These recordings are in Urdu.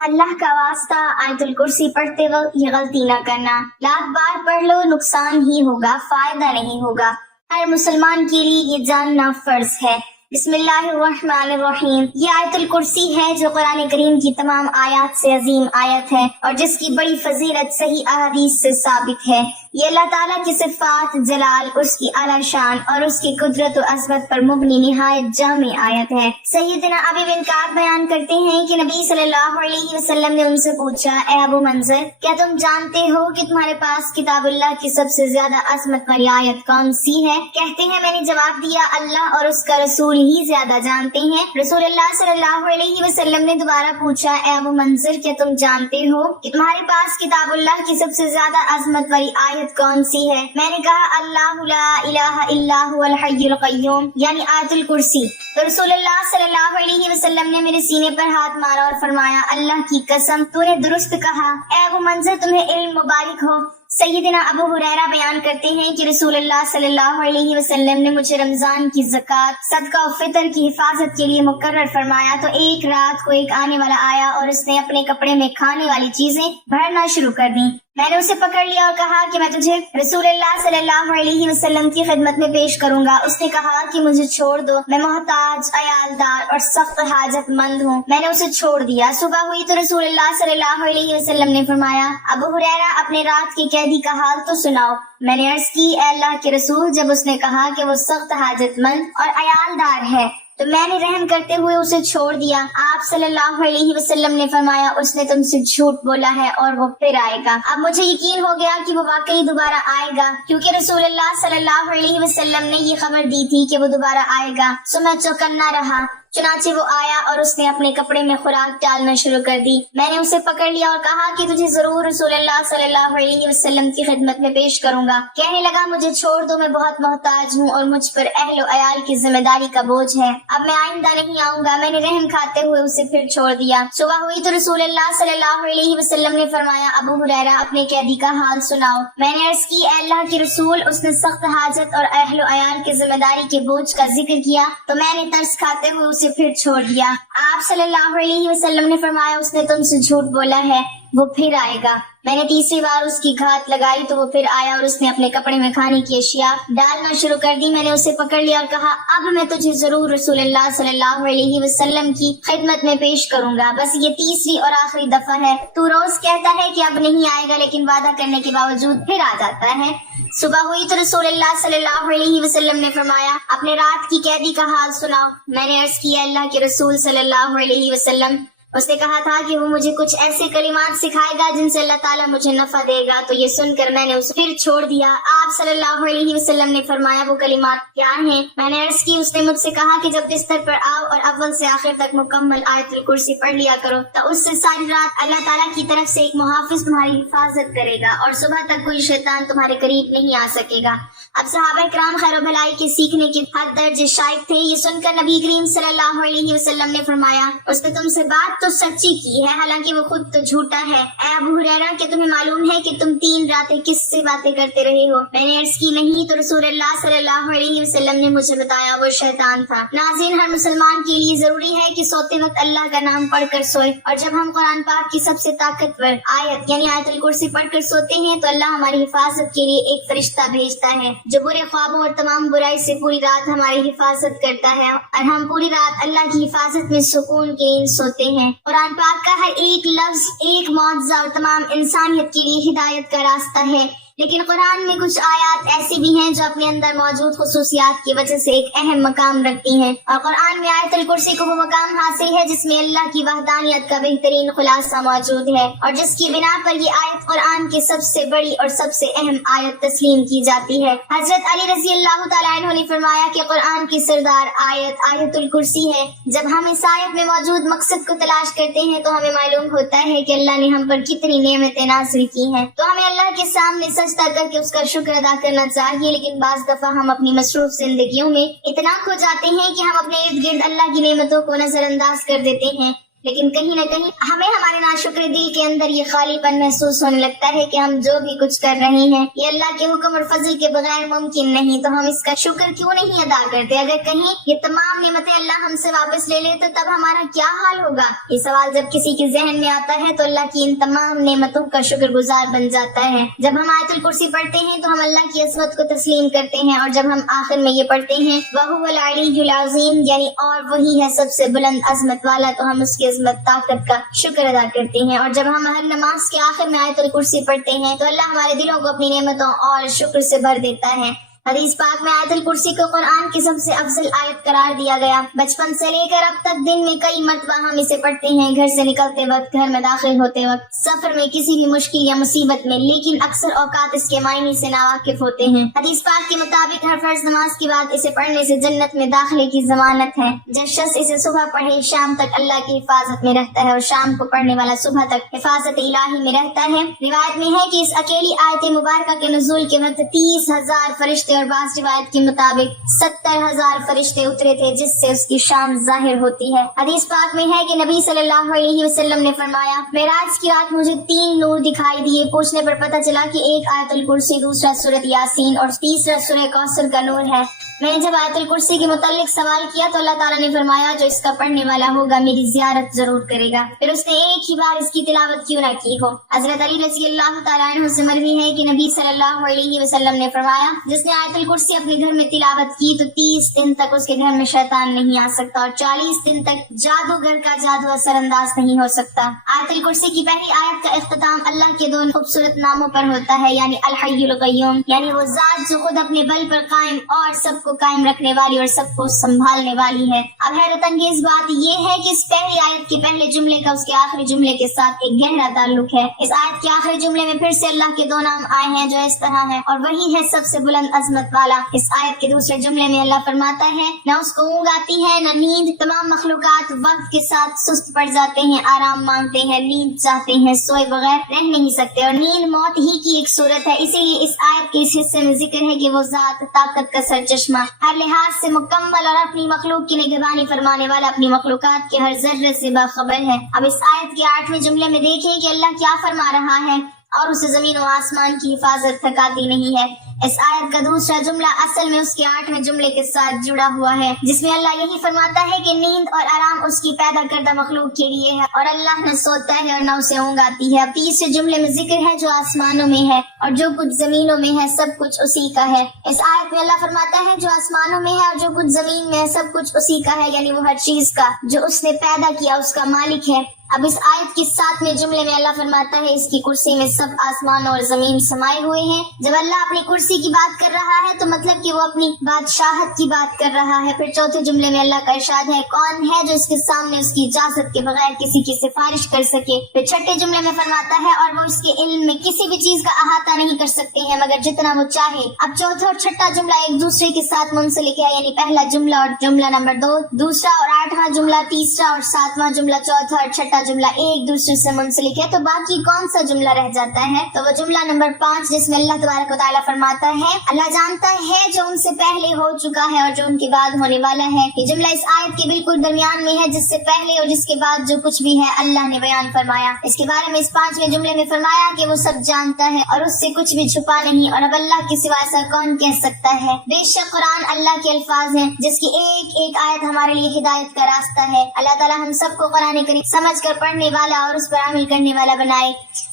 اللہ کا واسطہ آیت الکرسی پڑھتے وقت یہ غلطی نہ کرنا، لاکھ بار پڑھ لو نقصان ہی ہوگا، فائدہ نہیں ہوگا۔ ہر مسلمان کے لیے یہ جاننا فرض ہے۔ بسم اللہ الرحمن الرحیم، یہ آیت الکرسی ہے جو قرآن کریم کی تمام آیات سے عظیم آیت ہے اور جس کی بڑی فضیلت صحیح احادیث سے ثابت ہے۔ یہ اللہ تعالیٰ کی صفات، جلال، اس کی اعلیٰ شان اور اس کی قدرت و عظمت پر مبنی نہایت جامع آیت ہے۔ سیدنا ابی بن کعب بیان کرتے ہیں کہ نبی صلی اللہ علیہ وسلم نے ان سے پوچھا، اے ابو منذر، کیا تم جانتے ہو کہ تمہارے پاس کتاب اللہ کی سب سے زیادہ عظمت والی آیت کون سی ہے؟ کہتے ہیں میں نے جواب دیا، اللہ اور اس کا رسول ہی زیادہ جانتے ہیں۔ رسول اللہ صلی اللہ علیہ وسلم نے دوبارہ پوچھا، اے ابو منذر، کیا تم جانتے ہو کہ تمہارے پاس کتاب اللہ کی سب سے زیادہ عظمت والی آیت کون سی ہے؟ میں نے کہا، اللہ لا الہ الا هو الحی القیوم، یعنی آیت الکرسی۔ تو رسول اللہ صلی اللہ علیہ وسلم نے میرے سینے پر ہاتھ مارا اور فرمایا، اللہ کی قسم تو نے درست کہا، اے ابو منذر تمہیں علم مبارک ہو۔ سیدنا ابو ہریرہ بیان کرتے ہیں کہ رسول اللہ صلی اللہ علیہ وسلم نے مجھے رمضان کی زکوٰۃ، صدقہ و فطر کی حفاظت کے لیے مقرر فرمایا تو ایک رات کو ایک آنے والا آیا اور اس نے اپنے کپڑے میں کھانے والی چیزیں بھرنا شروع کر دی۔ میں نے اسے پکڑ لیا اور کہا کہ میں تجھے رسول اللہ صلی اللہ علیہ وسلم کی خدمت میں پیش کروں گا۔ اس نے کہا کہ مجھے چھوڑ دو، میں محتاج، عیالدار اور سخت حاجت مند ہوں۔ میں نے اسے چھوڑ دیا۔ صبح ہوئی تو رسول اللہ صلی اللہ علیہ وسلم نے فرمایا، ابو ہریرہ اپنے رات کے قیدی کا حال تو سناؤ۔ میں نے عرض کی، اے اللہ کے رسول، جب اس نے کہا کہ وہ سخت حاجت مند اور عیالدار ہے تو میں نے رحم کرتے ہوئے اسے چھوڑ دیا۔ آپ صلی اللہ علیہ وسلم نے فرمایا، اس نے تم سے جھوٹ بولا ہے اور وہ پھر آئے گا۔ اب مجھے یقین ہو گیا کہ وہ واقعی دوبارہ آئے گا، کیونکہ رسول اللہ صلی اللہ علیہ وسلم نے یہ خبر دی تھی کہ وہ دوبارہ آئے گا۔ سو میں چوکنا رہا۔ چنانچہ وہ آیا اور اس نے اپنے کپڑے میں خوراک ڈالنا شروع کر دی۔ میں نے اسے پکڑ لیا اور کہا کہ تجھے ضرور رسول اللہ صلی اللہ علیہ وسلم کی خدمت میں پیش کروں گا۔ کہنے لگا، مجھے چھوڑ دو، میں بہت محتاج ہوں اور مجھ پر اہل و عیال کی ذمہ داری کا بوجھ ہے، اب میں آئندہ نہیں آؤں گا۔ میں نے رحم کھاتے ہوئے اسے پھر چھوڑ دیا۔ صبح ہوئی تو رسول اللہ صلی اللہ علیہ وسلم نے فرمایا، ابو ہریرہ اپنے قیدی کا حال سناؤ۔ میں نے عرض کی، اے اللہ کے رسول، اس نے سخت حاجت اور اہل و عیال کی ذمہ داری کے بوجھ کا ذکر کیا تو میں نے ترس کھاتے ہوئے اسے پھر چھوڑ دیا۔ آپ صلی اللہ علیہ وسلم نے فرمایا، اس نے تم سے جھوٹ بولا ہے، وہ پھر آئے گا۔ میں نے تیسری بار اس کی گھات لگائی تو وہ پھر آیا اور اس نے اپنے کپڑے میں کھانے کی اشیاء ڈالنا شروع کر دی۔ میں نے اسے پکڑ لیا اور کہا، اب میں تجھے ضرور رسول اللہ صلی اللہ علیہ وسلم کی خدمت میں پیش کروں گا، بس یہ تیسری اور آخری دفعہ ہے۔ تو روز کہتا ہے کہ اب نہیں آئے گا، لیکن وعدہ کرنے کے باوجود پھر آ جاتا ہے۔ صبح ہوئی تو رسول اللہ صلی اللہ علیہ وسلم نے فرمایا، اپنے رات کی قیدی کا حال سناؤ۔ میں نے عرض کیا، اللہ کے رسول صلی اللہ علیہ وسلم، اس نے کہا تھا کہ وہ مجھے کچھ ایسے کلمات سکھائے گا جن سے اللہ تعالیٰ مجھے نفع دے گا، تو یہ سن کر میں نے اسے پھر چھوڑ دیا۔ آپ صلی اللہ علیہ وسلم نے فرمایا، وہ کلمات کیا ہیں؟ میں نے عرض کی، اس نے مجھ سے کہا کہ جب بستر پر آؤ اور اول سے آخر تک مکمل آیت الکرسی پڑھ لیا کرو، تو اس سے ساری رات اللہ تعالیٰ کی طرف سے ایک محافظ تمہاری حفاظت کرے گا اور صبح تک کوئی شیطان تمہارے قریب نہیں آ سکے گا۔ اب صحابہ کرام خیر و بھلائی کے سیکھنے کے حد درجے شائق تھے۔ یہ سن کر نبی کریم صلی اللہ علیہ وسلم نے فرمایا، اس نے تم سے بات تو سچی کی ہے، حالانکہ وہ خود تو جھوٹا ہے۔ اے ابو ہریرہ، کیا تمہیں معلوم ہے کہ تم 3 راتیں کس سے باتیں کرتے رہے ہو؟ میں نے عرض کی، نہیں۔ تو رسول اللہ صلی اللہ علیہ وسلم نے مجھے بتایا، وہ شیطان تھا۔ ناظرین، ہر مسلمان کے لیے ضروری ہے کہ سوتے وقت اللہ کا نام پڑھ کر سوئے، اور جب ہم قرآن پاک کی سب سے طاقتور آیت یعنی آیت الکرسی پڑھ کر سوتے ہیں تو اللہ ہماری حفاظت کے لیے ایک فرشتہ بھیجتا ہے جو برے خوابوں اور تمام برائی سے پوری رات ہماری حفاظت کرتا ہے، اور ہم پوری رات اللہ کی حفاظت میں سکون کی نیند سوتے ہیں۔ قرآن پاک کا ہر ایک لفظ ایک معجزہ اور تمام انسانیت کے لیے ہدایت کا راستہ ہے، لیکن قرآن میں کچھ آیات ایسی بھی ہیں جو اپنے اندر موجود خصوصیات کی وجہ سے ایک اہم مقام رکھتی ہیں، اور قرآن میں آیت الکرسی کو وہ مقام حاصل ہے جس میں اللہ کی وحدانیت کا بہترین خلاصہ موجود ہے، اور جس کی بنا پر یہ آیت قرآن کی سب سے بڑی اور سب سے اہم آیت تسلیم کی جاتی ہے۔ حضرت علی رضی اللہ تعالیٰ عنہ نے فرمایا کہ قرآن کی سردار آیت الکرسی ہے۔ جب ہم اس آیت میں موجود مقصد کو تلاش کرتے ہیں تو ہمیں معلوم ہوتا ہے کہ اللہ نے ہم پر کتنی نعمتیں نازل کی ہیں، تو ہمیں اللہ کے سامنے سجدہ کر کے اس کا شکر ادا کرنا چاہیے۔ لیکن بعض دفعہ ہم اپنی مصروف زندگیوں میں اتنا کھو جاتے ہیں کہ ہم اپنے ارد گرد اللہ کی نعمتوں کو نظر انداز کر دیتے ہیں۔ لیکن کہیں نہ کہیں ہمیں ہمارے ناشکر دل کے اندر یہ خالی پن محسوس ہونے لگتا ہے کہ ہم جو بھی کچھ کر رہے ہیں یہ اللہ کے حکم اور فضل کے بغیر ممکن نہیں، تو ہم اس کا شکر کیوں نہیں ادا کرتے؟ اگر کہیں یہ تمام نعمتیں اللہ ہم سے واپس لے لے تو تب ہمارا کیا حال ہوگا؟ یہ سوال جب کسی کے ذہن میں آتا ہے تو اللہ کی ان تمام نعمتوں کا شکر گزار بن جاتا ہے۔ جب ہم آیت الکرسی پڑھتے ہیں تو ہم اللہ کی عظمت کو تسلیم کرتے ہیں، اور جب ہم آخر میں یہ پڑھتے ہیں وَهُوَ الْعَلِيُّ الْعَظِيمُ یعنی اور وہی ہے سب سے بلند عظمت والا، تو ہم اس کی عظمت طاقت کا شکر ادا کرتے ہیں۔ اور جب ہم ہر نماز کے آخر میں آیت الکرسی پڑھتے ہیں تو اللہ ہمارے دلوں کو اپنی نعمتوں اور شکر سے بھر دیتا ہے۔ حدیث پاک میں آیت الکرسی کو قرآن کی سب سے افضل آیت قرار دیا گیا۔ بچپن سے لے کر اب تک دن میں کئی مرتبہ ہم اسے پڑھتے ہیں، گھر سے نکلتے وقت، گھر میں داخل ہوتے وقت، سفر میں، کسی بھی مشکل یا مصیبت میں، لیکن اکثر اوقات اس کے معنی سے ناواقف ہوتے ہیں۔ حدیث پاک کے مطابق ہر فرض نماز کے بعد اسے پڑھنے سے جنت میں داخلے کی ضمانت ہے۔ جو شخص اسے صبح پڑھے شام تک اللہ کی حفاظت میں رہتا ہے، اور شام کو پڑھنے والا صبح تک حفاظت الہی میں رہتا ہے۔ روایت میں ہے کہ اس اکیلی آیت مبارکہ کے نزول کے وقت 30,000 فرشتے اور بعض روایت کے مطابق 70,000 فرشتے اترے تھے، جس سے اس کی شان ظاہر ہوتی ہے۔ حدیث پاک میں ہے کہ نبی صلی اللہ علیہ وسلم نے فرمایا، معراج کی رات مجھے 3 نور دکھائی دیے۔ پوچھنے پر پتہ چلا کہ ایک آیت الکرسی، دوسرا سورۃ یاسین اور تیسرا سورہ کوثر کا نور ہے۔ میں نے جب آیت الکرسی کے متعلق سوال کیا تو اللہ تعالیٰ نے فرمایا جو اس کا پڑھنے والا ہوگا میری زیارت ضرور کرے گا۔ پھر اس نے ایک ہی بار اس کی تلاوت کیوں نہ کی ہو۔ حضرت علی رضی اللہ تعالیٰ عنہ سے مروی ہے کہ نبی صلی اللہ علیہ وسلم نے فرمایا جس نے آیت الکرسی اپنے گھر میں تلاوت کی تو 30 دن تک اس کے گھر میں شیطان نہیں آ سکتا، اور 40 دن تک جادوگر کا جادو اثر انداز نہیں ہو سکتا۔ آیت الکرسی کی پہلی آیت کا اختتام اللہ کے 2 خوبصورت ناموں پر ہوتا ہے، یعنی الحی القیوم، یعنی وہ ذات جو خود اپنے بل پر قائم اور سب کو قائم رکھنے والی اور سب کو سنبھالنے والی ہے۔ اب حیرت انگیز بات یہ ہے کہ اس پہلی آیت کے پہلے جملے کا اس کے آخری جملے کے ساتھ ایک گہرا تعلق ہے۔ اس آیت کے آخری جملے میں پھر سے اللہ کے 2 نام آئے ہیں جو اس طرح ہیں، اور وہی ہے سب سے بلند عظمت والا۔ اس آیت کے دوسرے جملے میں اللہ فرماتا ہے نہ اس کو اونگ آتی ہے نہ نیند، تمام مخلوقات وقت کے ساتھ سست پڑ جاتے ہیں، آرام مانگتے ہیں، نیند چاہتے ہیں، سوئے بغیر رہ نہیں سکتے، اور نیند موت ہی کی ایک صورت ہے۔ اسی لیے اس آیت کے اس حصے میں ذکر ہے کہ وہ ذات طاقت کا سرچشمہ، ہر لحاظ سے مکمل اور اپنی مخلوق کی نگہبانی فرمانے والا، اپنی مخلوقات کے ہر ذرے سے باخبر ہے۔ اب اس آیت کے 8ویں جملے میں دیکھیں کہ اللہ کیا فرما رہا ہے، اور اسے زمین و آسمان کی حفاظت تھکاتی نہیں ہے۔ اس آیت کا دوسرا جملہ اصل میں اس کے 8ویں جملے کے ساتھ جڑا ہوا ہے، جس میں اللہ یہی فرماتا ہے کہ نیند اور آرام اس کی پیدا کردہ مخلوق کے لیے ہے، اور اللہ نہ سوتا ہے اور نہ اسے اونگ آتی ہے۔ اب تیسرے جملے میں ذکر ہے جو آسمانوں میں ہے اور جو کچھ زمینوں میں ہے سب کچھ اسی کا ہے۔ اس آیت میں اللہ فرماتا ہے جو آسمانوں میں ہے اور جو کچھ زمین میں ہے سب کچھ اسی کا ہے، یعنی وہ ہر چیز کا جو اس نے پیدا کیا اس کا مالک ہے۔ اب اس آیت کے 7ویں جملے میں اللہ فرماتا ہے اس کی کرسی میں سب آسمان اور زمین سمائے ہوئے ہیں۔ جب اللہ اپنی کرسی کی بات کر رہا ہے تو مطلب کہ وہ اپنی بادشاہت کی بات کر رہا ہے۔ پھر چوتھے جملے میں اللہ کا ارشاد ہے کون ہے جو اس کے سامنے اس کی اجازت کے بغیر کسی کی سفارش کر سکے۔ پھر چھٹے جملے میں فرماتا ہے اور وہ اس کے علم میں کسی بھی چیز کا احاطہ نہیں کر سکتے ہیں مگر جتنا وہ چاہے۔ اب چوتھا اور چھٹا جملہ ایک دوسرے کے ساتھ منسلک ہے، یعنی پہلا جملہ اور جملہ نمبر 2 دوسرا، اور 8واں جملہ تیسرا، اور 7واں جملہ چوتھا، اور چھٹا جملہ ایک دوسرے سے منسلک ہے۔ تو باقی کون سا جملہ رہ جاتا ہے؟ تو وہ جملہ نمبر 5 جس میں اللہ تبارک و تعالیٰ فرماتا ہے اللہ جانتا ہے جو ان سے پہلے ہو چکا ہے اور جو ان کے بعد ہونے والا ہے۔ یہ جملہ اس آیت کے بالکل درمیان میں ہے، جس سے پہلے اور جس کے بعد جو کچھ بھی ہے اللہ نے بیان فرمایا۔ اس کے بارے میں اس 5ویں جملے میں فرمایا کہ وہ سب جانتا ہے اور اس سے کچھ بھی چھپا نہیں، اور اب اللہ کے سوا ایسا کون کہہ سکتا ہے۔ بے شک قرآن اللہ کے الفاظ ہیں جس کی ایک ایک آیت ہمارے لیے ہدایت کا راستہ ہے۔ اللہ تعالیٰ ہم سب کو قرآن کریم سمجھ کر پڑھنے والا اور اس پر عمل کرنے والا بنائے۔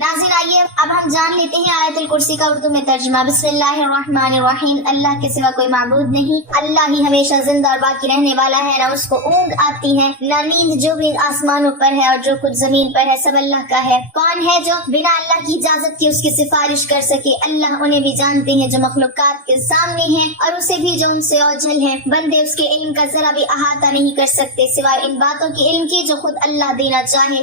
ناظرین آئیے اب ہم جان لیتے ہیں آیت الکرسی کا اردو میں ترجمہ۔ بسم اللہ الرحمن الرحیم، اللہ کے سوا کوئی معبود نہیں، اللہ ہی ہمیشہ زندہ اور باقی رہنے والا ہے، نہ اس کو اونگ آتی ہے نہ نیند، جو بھی آسمانوں پر ہے اور جو کچھ زمین پر ہے سب اللہ کا ہے۔ کون ہے جو بنا اللہ کی اجازت کے اس کی سفارش کر سکے؟ اللہ انہیں بھی جانتے ہیں جو مخلوقات کے سامنے ہیں اور اسے بھی جو ان سے اوجھل ہیں۔ بندے اس کے علم کا ذرا بھی احاطہ نہیں کر سکتے سوائے ان باتوں کے علم کی جو خود اللہ دینا چاہے۔